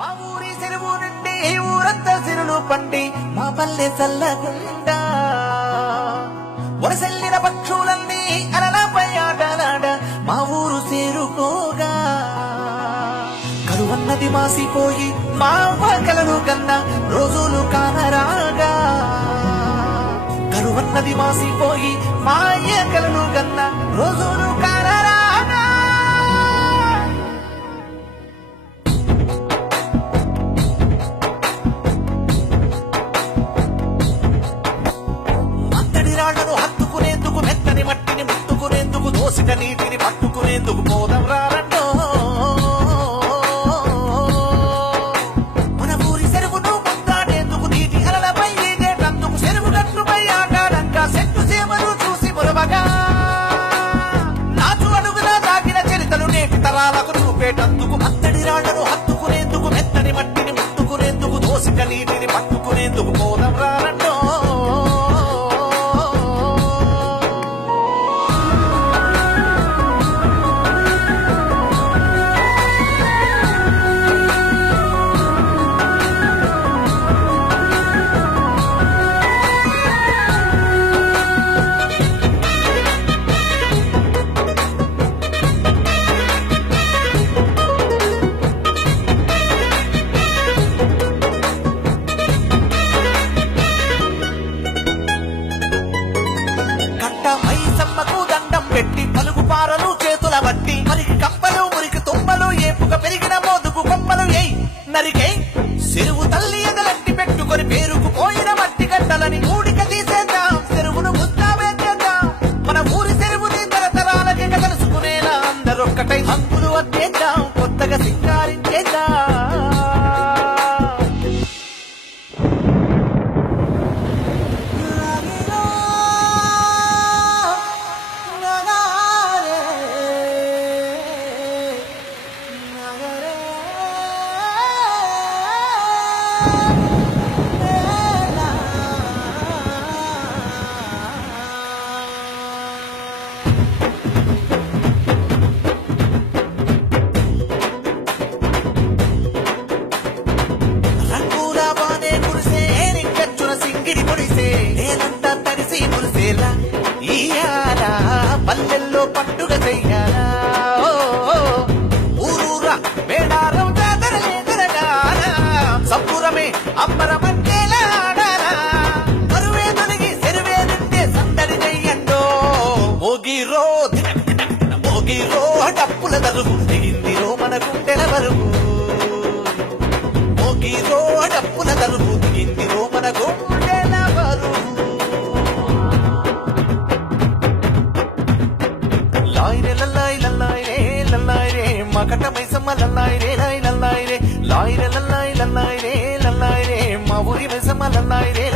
మా ఊరి చెరువు నుండి ఊరంతా సిరులు పండి మా పల్లె చల్లగుండా వరసెల్లిన పక్షులన్నీ అలలపై ఆటలాడ మా ఊరు చేరుకోగా కరువన్నది మాసిపోయి మా కలలు కన్నా రోజులు కానరాగా కరువన్నది మాసిపోయి మా కలలు కన్నా రోజులు కానరాగా రాళ్లను హత్తుకునేందుకు మెత్తని మట్టిని ముట్టుకునేందుకు దోసిట నీటిని పట్టుకునేందుకు పోదాం రారండో మన ఊరి చెరువును ముద్దాడేందుకు నీటి అలలపై ఈదేటందుకు చెరువు గట్టుపై ఆటాడంగా చెట్టు చేమలు చూసి మురవగా నాచు అడుగులా దాగిన చరితలు నేటి తరాలకు చూపేటందుకు మత్తడి రాళ్లను హత్తుకునేందుకు మెత్తని మట్టిని ముట్టుకునేందుకు దోసిట నీటిని పట్టుకునేందుకు పోదాం రారండో పెట్టి పలుగు పారలు చేతుల బట్టి మరికి కప్పలు మురికి తుమ్మలు ఏపుక పెరిగిన మోదుకు కొమ్మలు ఏయ్ నరికే చెరువు తల్లి ఎదలట్టి పెట్టుకొని పేరుకు పోయిన మట్టి గడ్డలని ఊడిక తీసేద్దాం చెరువును ముద్దావేద్దాం మన ఊరి చెరువుని తరతరాలకి కలుసుకునేలా అందరొక్కటై హంగులు వద్దేద్దాం కొత్తగా సింగారించేద్దాం పల్లెల్లో పండుగ చెయ్యాలా ఊరూరా మేడారం జాతరలే జరగాల సంబురమే అమ్మరమంటేలా ఆడాలా కరువే తొలగి చెరువే నిండే సందడి చెయ్యండో మోగిరో డప్పుల దరుగు దిగిందిరో మన గుండెల వరుగు మోగిరో డప్పుల దరుగు దిగిందిరో మన గుండెల వరుగు మకట మైసమ్మ లల్లాయి రే లల్లాయి రే లాయి రే లల్లాయి రే లల్లాయి రే మా ఊరి మైసమ్మ లల్లాయి రే